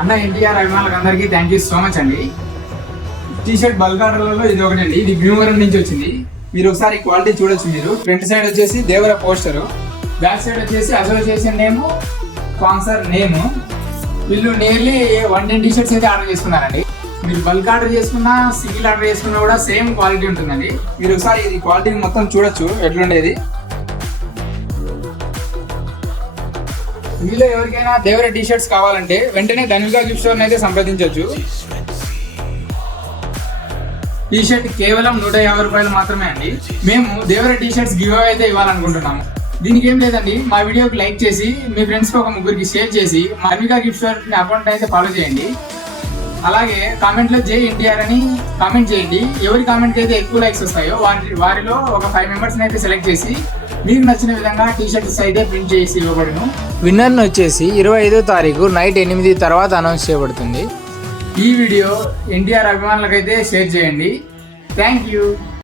అన్న ఎన్టీఆర్ అభిమానులకు అందరికీ థ్యాంక్ యూ సో మచ్ అండి. టీ షర్ట్ బల్క్ ఆర్డర్లలో ఇది ఒకటి అండి. ఇది భీమవరం నుంచి వచ్చింది. మీరు ఒకసారి క్వాలిటీ చూడొచ్చు. మీరు ఫ్రంట్ సైడ్ వచ్చేసి దేవర పోస్టర్, బ్యాక్ సైడ్ వచ్చేసి అసోసియేషన్ నేమ్, స్పాన్సర్ నేమ్. వీళ్ళు నియర్లీ 110 టీ షర్ట్స్ అయితే ఆర్డర్ చేసుకున్నారండి. మీరు బల్క్ ఆర్డర్ చేసుకున్నా, సింగిల్ ఆర్డర్ చేసుకున్నా కూడా సేమ్ క్వాలిటీ ఉంటుందండి. మీరు ఒకసారి ఇది క్వాలిటీ మొత్తం చూడొచ్చు ఎట్లుండేది. మీలో ఎవరికైనా దేవర టీ షర్ట్స్ కావాలంటే వెంటనే ధనుగా గిఫ్ట్ స్టోర్ అయితే సంప్రదించవచ్చు. టీ షర్ట్ కేవలం 150 రూపాయలు మాత్రమే అండి. మేము దేవర టీ షర్ట్స్ గివ్ అవే అయితే ఇవ్వాలనుకుంటున్నాము. దీనికి ఏం లేదండి, మా వీడియోకి లైక్ చేసి మీ ఫ్రెండ్స్కి ఒక ముగ్గురికి షేర్ చేసి మా ధనుగా గిఫ్ట్ స్టోర్ అకౌంట్ అయితే ఫాలో చేయండి. అలాగే కామెంట్లో జై ఎన్టీఆర్ అని కామెంట్ చేయండి. ఎవరి కామెంట్కి అయితే ఎక్కువ లైక్స్ వస్తాయో వారిలో ఒక 5 మెంబర్స్ని అయితే సెలెక్ట్ చేసి మీకు నచ్చిన విధంగా టీ షర్ట్స్ అయితే ప్రింట్ చేసి ఇవ్వబడును. విన్నర్ని వచ్చేసి 25వ తారీఖు నైట్ 8 తర్వాత అనౌన్స్ చేయబడుతుంది. ఈ వీడియో ఎన్టీఆర్ అభిమానులకైతే షేర్ చేయండి. Thank you.